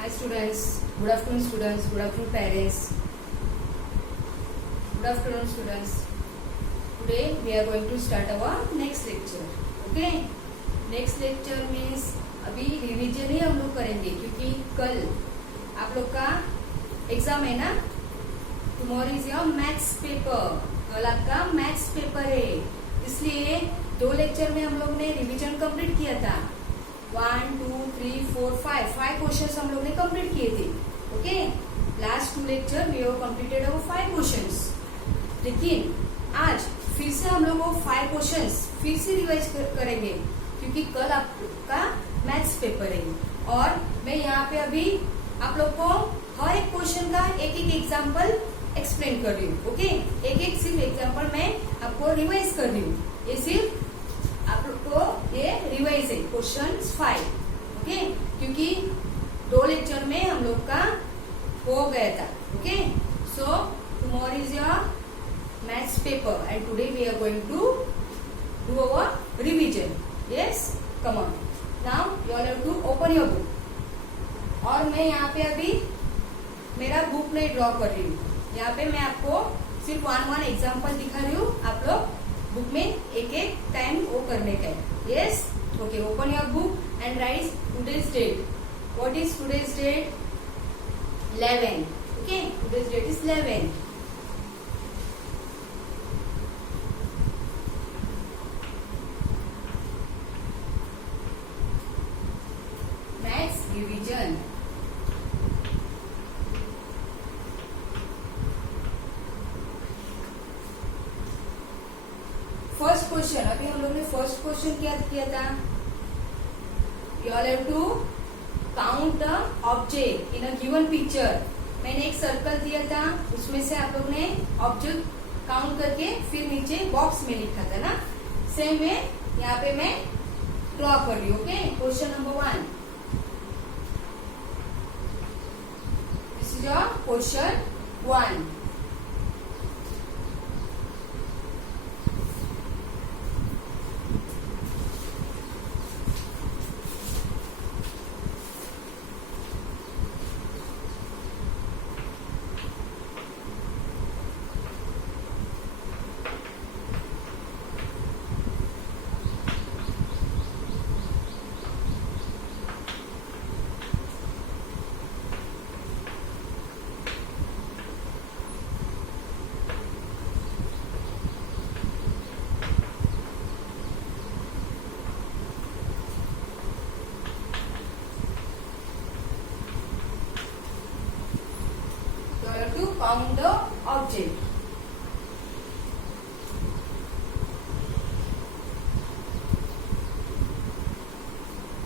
Hi students, good afternoon students, good afternoon parents, good afternoon students. Today we are going to start our next lecture. Okay, next lecture means अभी रिवीजन ही हम लोग करेंगे क्योंकि कल आप लोग का एग्जाम है ना. Tomorrow is your maths paper. कल आपका मैथ्स पेपर है, इसलिए 2 लेक्चर में हम लोग ने रिवीजन कंप्लीट किया था. 1, 2, 3, 4, 5 क्वेश्चंस हम लोग ने कंप्लीट किए थे. Okay, last 2 lecture we have completed our 5 questions. लेकिन आज फिर से हम लोग वो 5 क्वेश्चंस फिर से रिवाइज करेंगे क्योंकि कल आपका मैथ्स पेपर है. और मैं यहाँ पे अभी आप लोग को हर एक क्वेश्चन का एक एक एग्जाम्पल एक्सप्लेन कर रही हूँ. ओके, एक एक सिर्फ एग्जाम्पल मैं आपको रिवाइज कर रही हूँ. ये सिर्फ आप लोग को ये रिवाइज है क्वेश्चन 5. ओके, क्योंकि 2 लेक्चर में हम लोग का हो गया था. Okay, so tomorrow is your maths paper and today we are going to do our revision. Yes, come on. Now you all have to open your book. और मैं यहाँ पे अभी मेरा बुक नहीं ड्रॉ कर रही हूँ. यहाँ पे मैं आपको सिर्फ 1 एग्जाम्पल दिखा रही हूँ. आप लोग बुक में एक एक टाइम वो करने का है. Yes, okay. Open your book and write today's date. What is today's date? 11. Okay, today's date is 11. Maths revision. First question, अभी हम लोग ने फर्स्ट क्वेश्चन क्या किया था? You all have to count the object in a given picture. मैंने एक सर्कल दिया था, उसमें से आप लोग ने ऑब्जेक्ट काउंट करके फिर नीचे बॉक्स में लिखा था ना. सेम वे यहाँ पे मैं ड्रॉ कर रही हूँ. Okay, question number 1. This is your question 1. To count the object.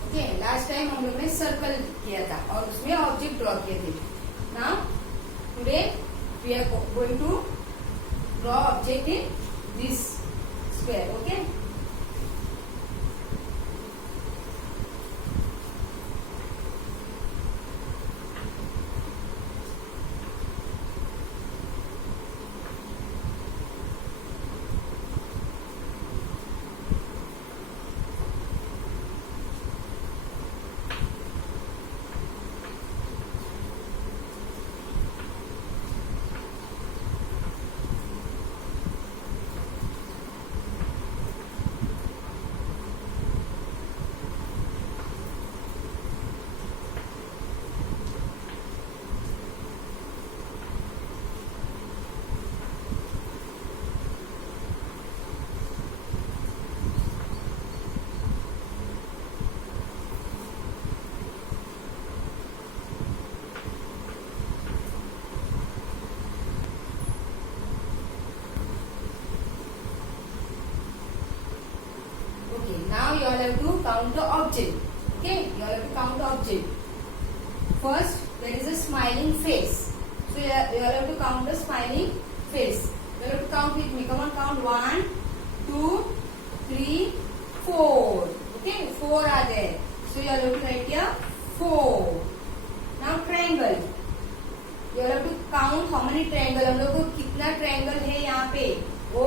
Okay, last time हम लोग ने सर्कल किया था और उसमें ऑब्जेक्ट ड्रॉ किए थे. Now today we are going to draw object in this square. Okay, now you all have to count the object. Okay, you all have to count the object. First, there is a smiling face. So you all have to count the smiling face. You all have to count with me. Come on, count 1, 2, 3, 4. Okay, 4 are there. So you all have to write here 4. Now triangle. You all have to count how many triangle. हम लोग को कितना triangle है यहाँ पे वो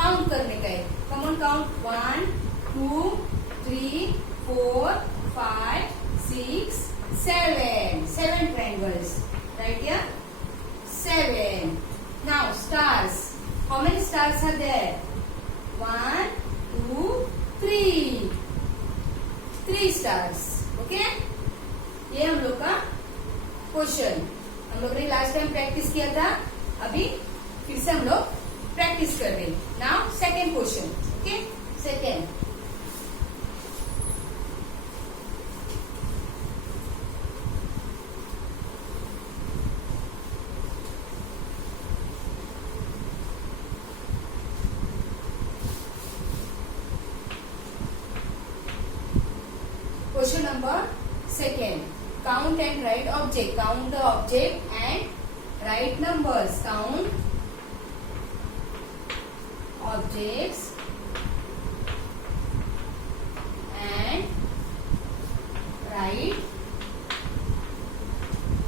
count करने का है. Come on, count 1, 2, 3, 4, 5, 6, 7. 7 triangles. Right here? 7. Now stars. How many stars are there? 1, 2, 3. 3 stars. Okay? ये हम लोग का क्वेश्चन. हम लोग ने लास्ट टाइम प्रैक्टिस किया था. अभी फिर से हम लोग प्रैक्टिस कर रहे हैं. Now second question. Okay? Second. Question number second. Count and write object. Count the object and write numbers. Count objects and write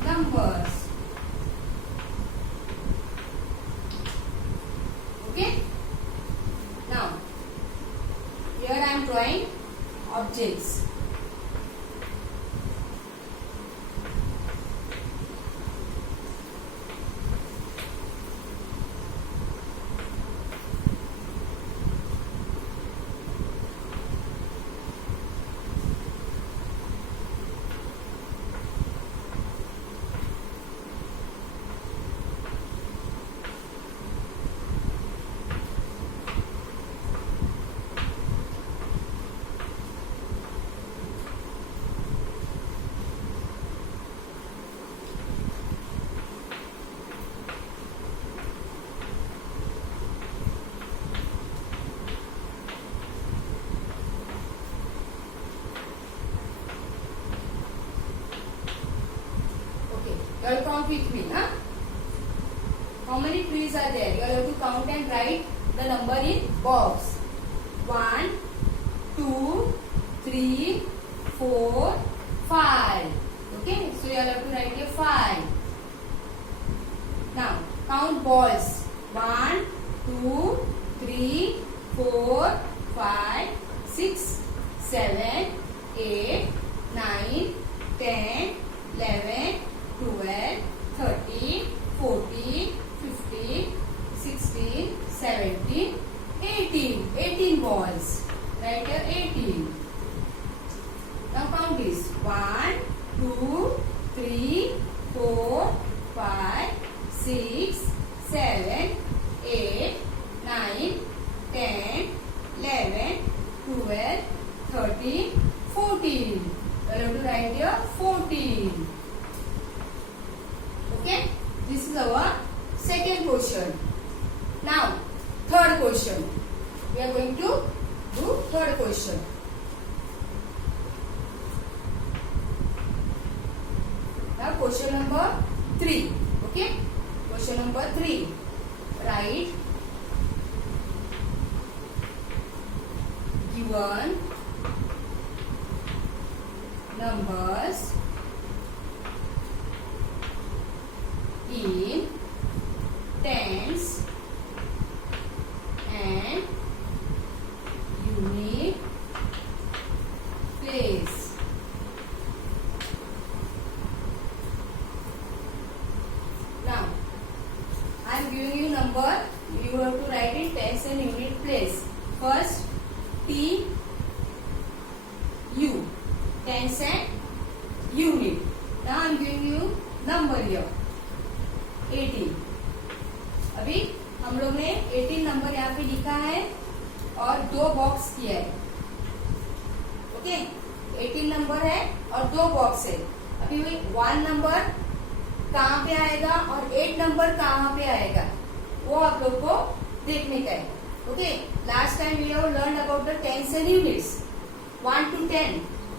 numbers. Okay? Now, here I am drawing objects. You will count with me, huh? How many trees are there? You have to count and write the number in box. 1, 2, 3, 4, 5. Okay, so you have to write here 5. Now count balls. 1, 2, 3, 4, 5, 6, 7, 8, 9, 10, 11, 12, 13, 14, 15, 16, 17, 18. 18 balls. Right here 18. Now count this. 1, 2, 3, 4, 5, 6, 7, 8, 9, 10, 11, 12, 13, 14. You have to write here 14. Okay, this is our second question. Now, third question. We are going to do third question. Now, question number 3. Okay, question number 3. Write given numbers in tens and unit place. Now, I am giving you number. You have to write in tens and unit place. First, T U, tens and unit. Now I am giving you number here. 18. अभी हम लोग ने 18 नंबर यहाँ पे लिखा है और 2 बॉक्स किया है. ओके, 18 नंबर है और 2 बॉक्स है. अभी 1 नंबर कहाँ पे आएगा और 8 नंबर कहाँ पे आएगा वो आप लोग को देखने का है. Okay, last time we have learn about the tens and units 1 to 10.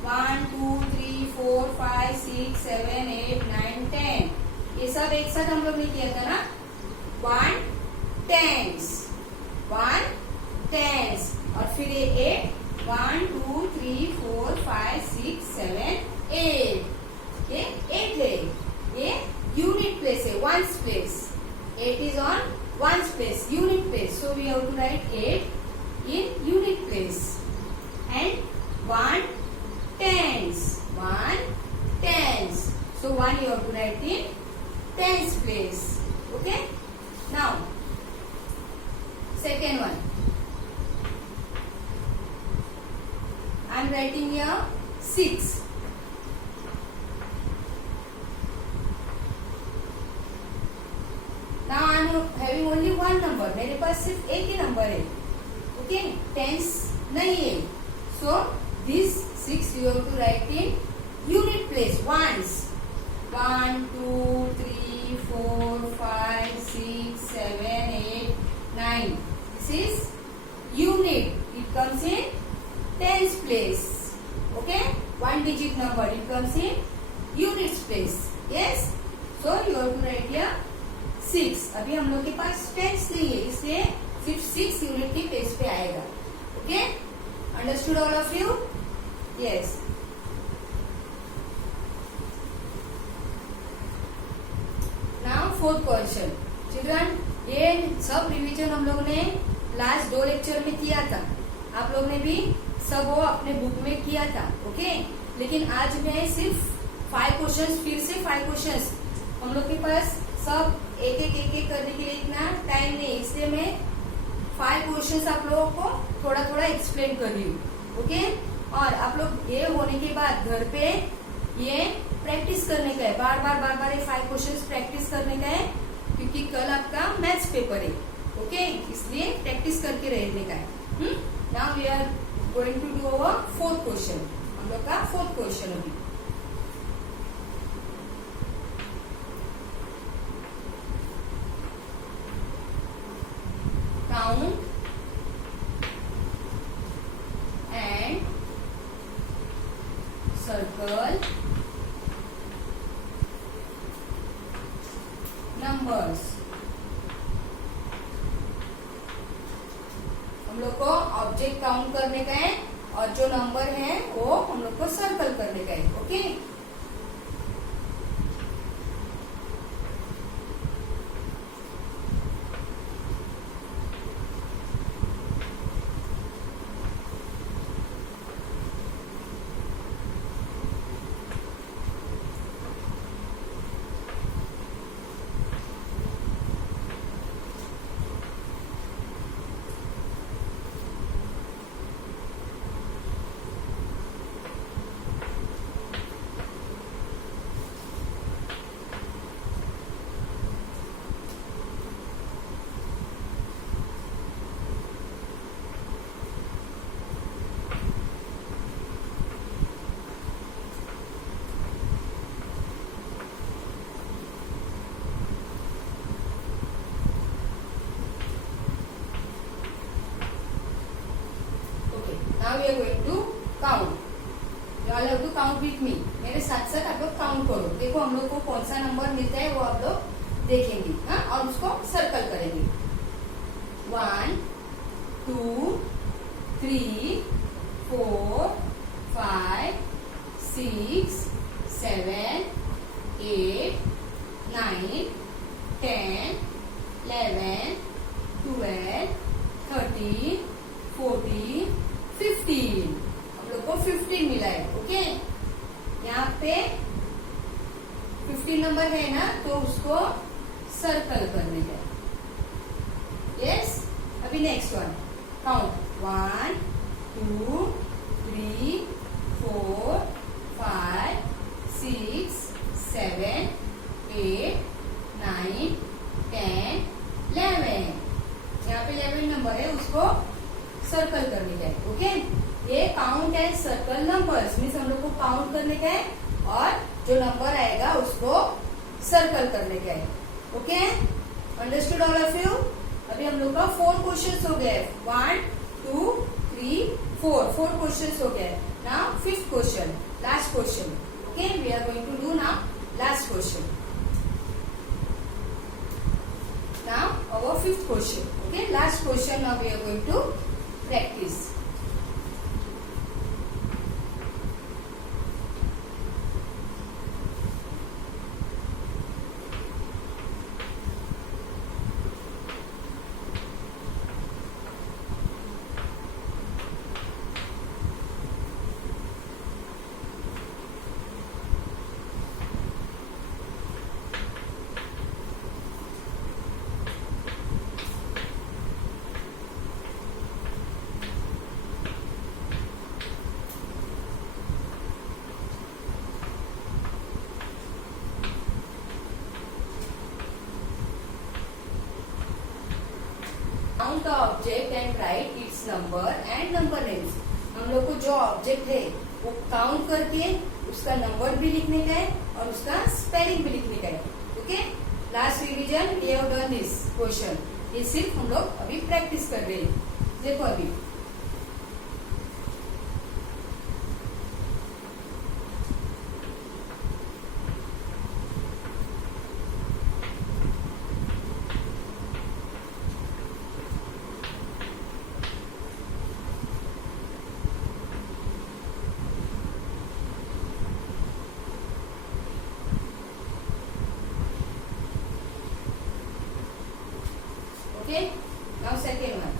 1, 2, 3, 4, 5, 6, 7, 8, 9, 10. ये सब एक साथ हम लोग ने किया था ना. 1 tens, 1 tens और फिर ये 8, 1, 2, 3, 4, 5, 6, 7, 8. ये 8 है. ये यूनिट प्लेस है, ones place. 8 is on ones place, unit place. So we have to write 8 in unit place. And 1 tens, 1 tens. So 1 you have to write in tens place. Okay. Now second one, I am writing here 6. Now I am having only one number. मेरे पास सिर्फ एक ही नंबर है. Okay, tens नहीं है. So this 6 you have to write in unit place. Ones. 1, 2, 3, 4, 5, 6, 7, 8, 9. This is unit. It comes in tens place. Okay, one digit number. It comes in units place. Yes. So you have to write here 6. अभी हम लोग के past tense नहीं है, इसलिए सिर्फ 6 यूनिट के पेज पे आएगा. Okay, understood all of you? Yes. Now fourth question. Children, ये सब रिवीजन हम लोग ने लास्ट 2 लेक्चर में किया था. आप लोग ने भी सब वो अपने बुक में किया था. ओके, लेकिन आज मैं सिर्फ 5 क्वेश्चंस, फिर से 5 क्वेश्चंस. हम लोग के पास सब एक एक करने के लिए इतना टाइम नहीं, इसलिए मैं 5 क्वेश्चंस आप लोगों को थोड़ा थोड़ा एक्सप्लेन कर रही हूँ. ओके, और आप लोग ये होने के बाद घर पे ये प्रैक्टिस करने का है. बार बार ये 5 क्वेश्चंस प्रैक्टिस करने का है, क्योंकि कल आपका मैथ्स पेपर है. ओके, इसलिए प्रैक्टिस करके रहने का है. Now we are going to do our fourth question. हम लोग का फोर्थ क्वेश्चन अभी. Count and circle numbers. हम लोग को ऑब्जेक्ट काउंट करने का है और जो नंबर है वो हम लोग को सर्कल करने का है. Okay, now we are going to count. You all have to count with me. मेरे साथ साथ आप लोग काउंट करो. देखो हम लोग को कौन सा नंबर मिलता है वो आप लोग देखेंगे. हाँ, और उसको सर्कल करेंगे. 1, 2, 3, 4, 5, 6, 7, 8, 9, 10, 11, 12, 13, 14, 15. हम लोग को 15 मिला है. ओके, यहाँ पे 15 नंबर है ना, तो उसको सर्कल करने का. यस. अभी नेक्स्ट वन. काउंट 1, 2, 3, 4, 5, 6, 7, 8, 9, 10, 11. यहाँ पे 11 नंबर है, उसको सर्कल करने का है. ओके, ये count and circle numbers means हम लोग को काउंट करने का है और जो नंबर आएगा उसको सर्कल करने का है. Okay, understood all of you? अभी हम लोग का 4 क्वेश्चन हो गए. 1, 2, 3, 4 क्वेश्चन हो गए. Now 5th question, last question. Okay, we are going to do now last question. Now our 5th question. Okay, last question. Now we are going to practice. The object and write its number and number names. हम लोग को जो ऑब्जेक्ट है वो काउंट करके उसका नंबर भी लिखने का है और उसका स्पेलिंग भी लिखने का है। Okay, last revision we have done this question. ये सिर्फ हम लोग अभी प्रैक्टिस कर रहे हैं। देखो अभी okay, now second one.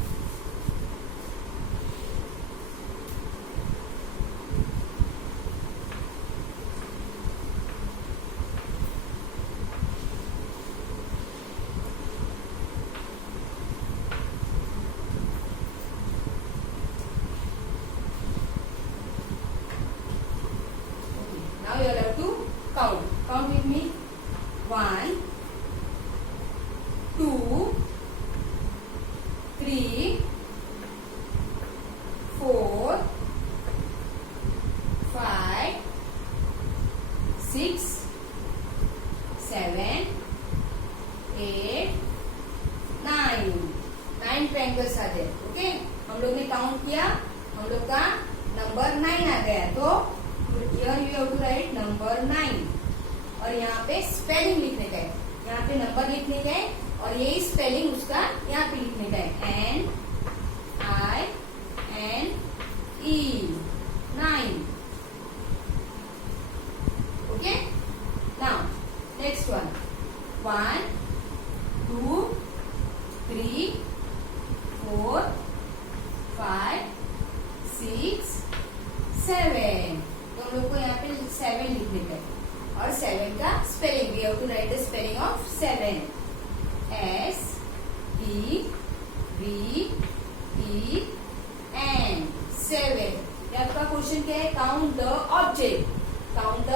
Now you have to count. Count with me. 1, 2, 3, 4, 5, 6, 7, 8, 9. 9 ट्रायंगल्स आ गए। ओके, हम लोग ने काउंट किया, हम लोग का नंबर 9 आ गया। तो here you have to write number 9 और यहाँ पे स्पेलिंग लिखने का है, यहाँ पे नंबर लिखने का है और यही स्पेलिंग उसका यहाँ पे लिखने का है। NINE 9। Okay, now next one. 1, 2, 3, 4, 5, 6, 7। तो हम लोग को यहाँ पे 7 लिखने का है और 7 का spelling we have to write the spelling of 7। SEVEN 7। आपका क्वेश्चन क्या है? Count the object, count the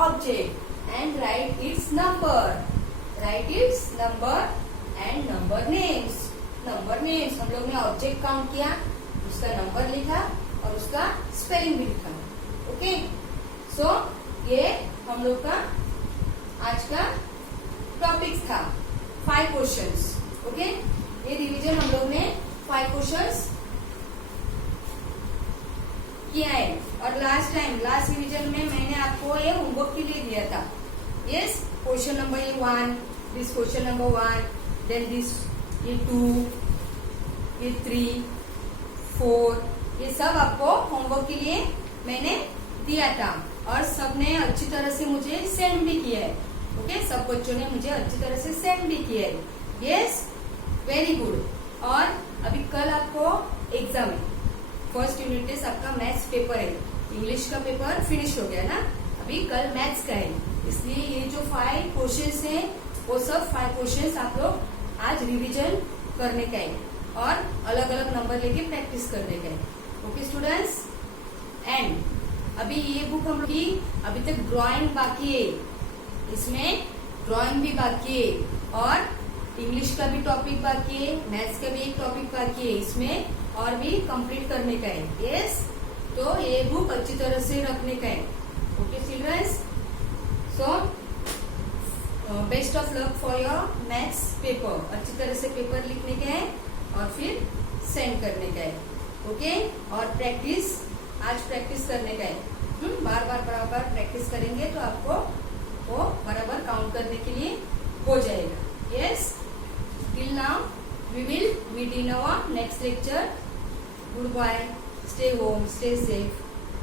object and write its number, write its number and number names. Number names हम लोग ने ऑब्जेक्ट काउंट किया, उसका नंबर लिखा और उसका स्पेलिंग भी लिखा। ओके, सो ये हम लोग का आज का टॉपिक था 5 क्वेश्चंस। ओके, ये रिवीजन हम लोग ने 5 क्वेश्चंस किया है और लास्ट टाइम लास्ट रिवीजन में मैंने आपको ये होमवर्क के लिए दिया था। Yes, question number 1, this question number 1, then this ये 2, ये 3, 4, ये सब आपको होमवर्क के लिए मैंने दिया था और सबने अच्छी तरह से मुझे सेंड भी किया है। ओके, सब बच्चों ने मुझे अच्छी तरह से सेंड भी किया है। Yes, very good. और अभी कल आपको एग्जाम है, फर्स्ट यूनिट टेस्ट आपका मैथ्स पेपर है। इंग्लिश का पेपर फिनिश हो गया ना, अभी कल मैथ्स का है। इसलिए ये जो 5 क्वेश्चंस हैं वो सब 5 क्वेश्चंस आप लोग आज रिवीजन करने का है और अलग अलग नंबर लेके प्रैक्टिस करने का है। ओके स्टूडेंट्स, एंड अभी ये बुक हम लोग की अभी तक ड्राइंग बाकी है, इसमें ड्राइंग भी बाकी है और इंग्लिश का भी टॉपिक बाकी है, मैथ्स का भी एक टॉपिक बाकी है, इसमें और भी कंप्लीट करने का है। यस, तो ये बुक अच्छी तरह से रखने का है। Okay childrens, so best of luck for your maths paper. अच्छी तरह से पेपर लिखने का है और फिर सेंड करने का है। ओके, और प्रैक्टिस आज प्रैक्टिस करने का है। बार बार बराबर प्रैक्टिस करेंगे तो आपको वो बराबर काउंट करने के लिए हो जाएगा। Yes, till now we will meet in our next lecture. Good bye, stay home, stay safe.